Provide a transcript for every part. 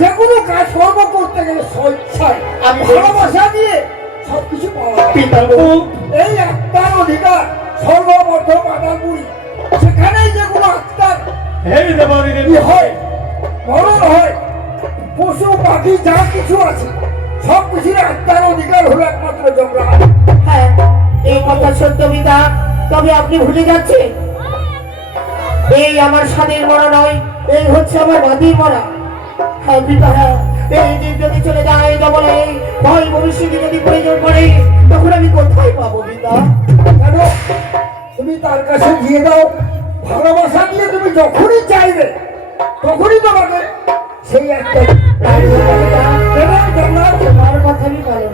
যে কোনো কাজ কর্ম করতে গেলে স্বেচ্ছায় আমি ভালোবাসা দিয়ে সবকিছু পাওয়া এই আত্মার অধিকার সর্ববদ্ধ পাতালপুরি সেখানেই যে কোনো আত্মার হয় মরণ হয় পশু পাখি যা কিছু আছে সব কিছুর আত্মার অধিকার হলো একমাত্র জঙ্গল হ্যাঁ এই কথা সত্য পিতা তবে আপনি ভুলে যাচ্ছেন। এই আমার স্বাধীন মরা নয় এই হচ্ছে আমার বাদির মরা। এই দিন যদি চলে যায় জবলে ভয় ভবিষ্যতে যদি প্রয়োজন পড়ে তখন আমি কোথায় পাবো পিতা? কেন? তুমি তার কাছে দিয়ে দাও। ভালোবাসা দিয়ে তুমি যখনই চাইবে তখনই তোমাকে সেই একটা।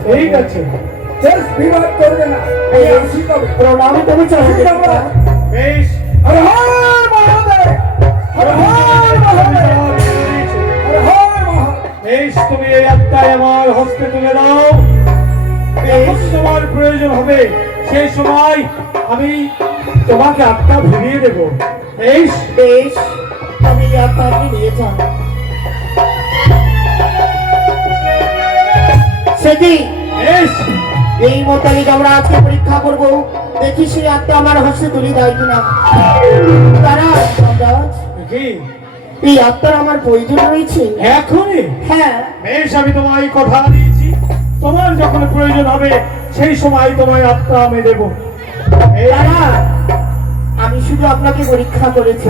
ঠিক আছে। বিবাদ করবে না। প্রণাম তুমি আমরা। বেশ। হর হর সেই সময় আমি তোমাকে আত্মা ফিরিয়ে দেব। বেশ বেশ আমি আত্মা আপনি নিয়ে যান সেটি বেশ। এই মোতাবেক আমরা আজকে পরীক্ষা করব। দেখি সেই আত্মা আমার হস্তে তুলে দেয় কিনা। তারা কি? এই আত্মার আমার প্রয়োজন রয়েছে? এখনই? হ্যাঁ। বেশ আমি তোমার এই কথা তোমার যখন প্রয়োজন হবে সেই সময় তোমায় আত্মা আমি দেব। আমি শুধু আপনাকে পরীক্ষা করেছি।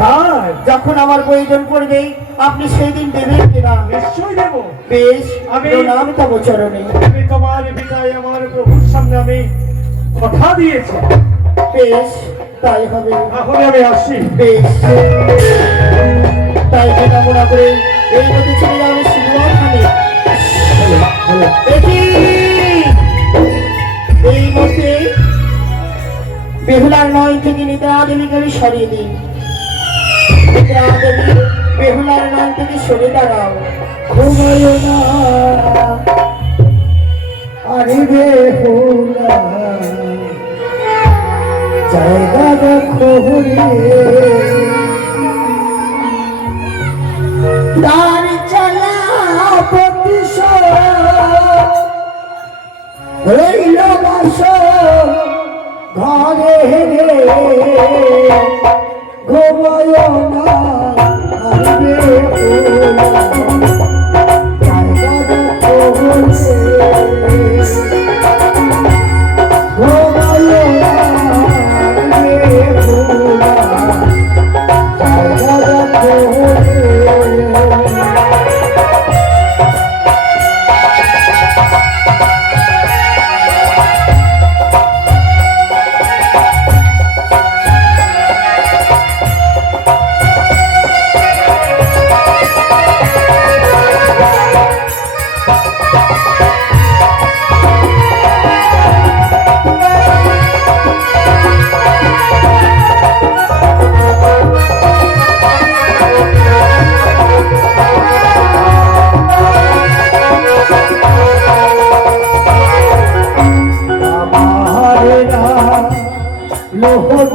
যখন আমার প্রয়োজন পড়বে আপনি সেই দিন দেবেন কিনা? নিশ্চয়ই দেব। বেশ আমি- প্রণাম তব চরণে আমি তোমার পিতায় আমার প্রভুর সামনে আমি কথা দিয়েছি। বেশ তাই হবে। তাহলে আমি আসি। বেশ। তাই কামনা করে। এই মধ্যে চলে যাবে সিংহাখানে দেখি বেহুলার নয় থেকে নিদ্রা দেবীকে আমি সরিয়ে দিই নিদ্রা দেবী বেহুলার নয় থেকে সরে দাঁড়াও। ঘুমায় না আরে বেহুলা জায়গা দেখো তার চালা প্রতিশোধ। রইল বাস ঘরে রে ঘুমায় না আরে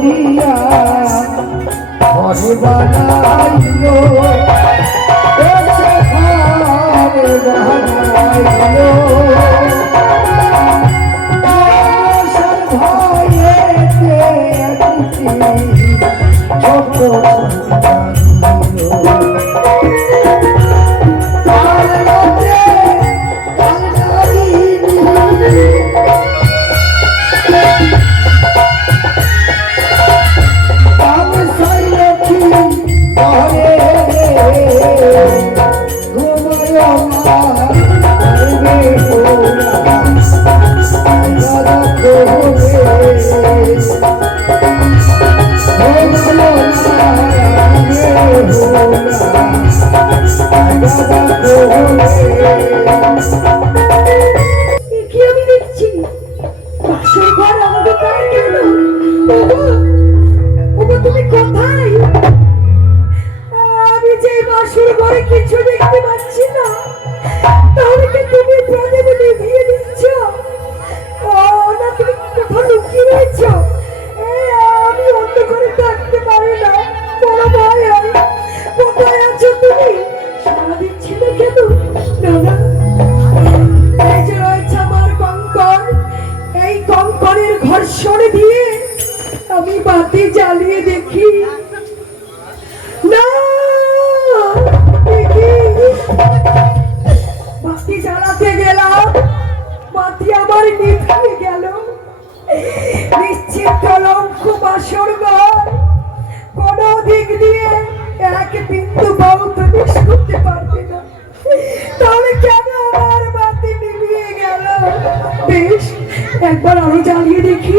বেহুলা কি আমি বাতি জ্বালিয়ে দেখি। না বাতি জ্বালাতে গেলাম, বাতি আমার নিভে গেল। নিশ্চিত কলঙ্ক বাসর ঘর। কোন দিক দিয়ে এক বিন্দু বাউ প্রবেশ করতে পারবে না। তাহলে কেন আমার বাতি নিভিয়ে গেল? বেশ, একবার আরও জ্বালিয়ে দেখি।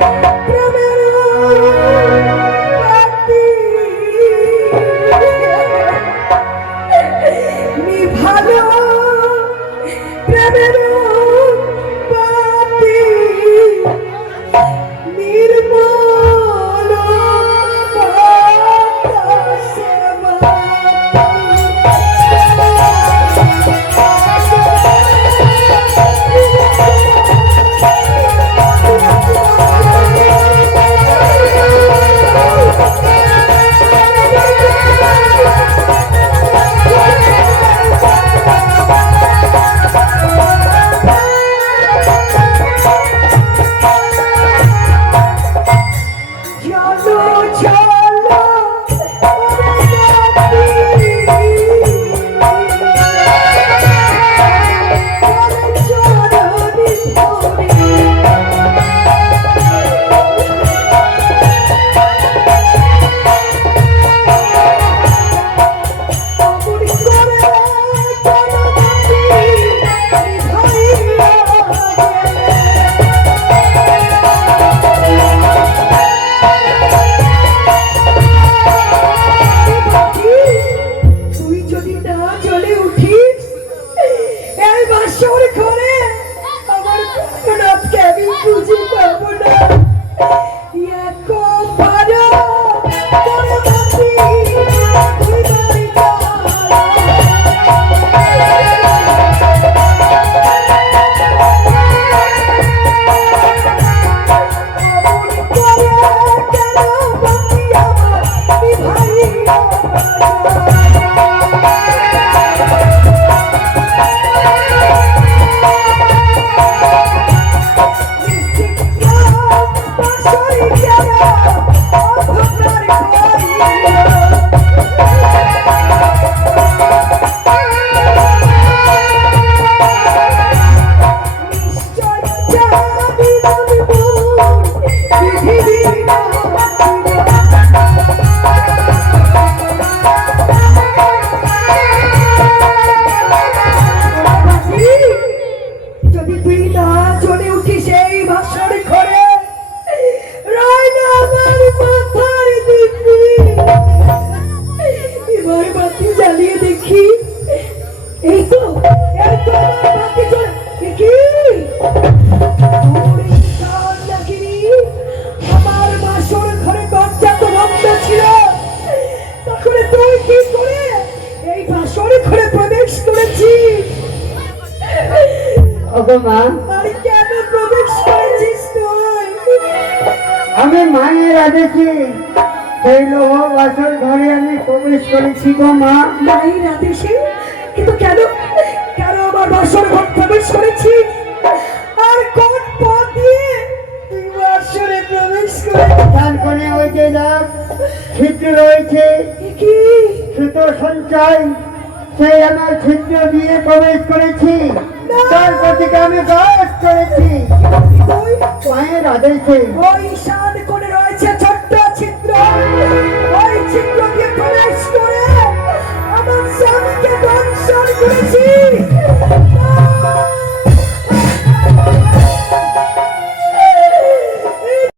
Give me আমি মায়ের আদেশে সেই লোহ বাসন ঘরে আমি প্রবেশ করেছি গো মা। মায়ের আদেশে? কিন্তু কেন? কেন আমার বাসন ঘর প্রবেশ করেছি? আর কোন পথ দিয়ে বাসনে প্রবেশ করেছি? কোণে ওই যে যাক ছিদ্র রয়েছে কি? সুতো সঞ্চয় সেই আমার ছিদ্র দিয়ে প্রবেশ করেছি। चार पटिका में गाय करे थी। वहीं राधे थे कोई ईशान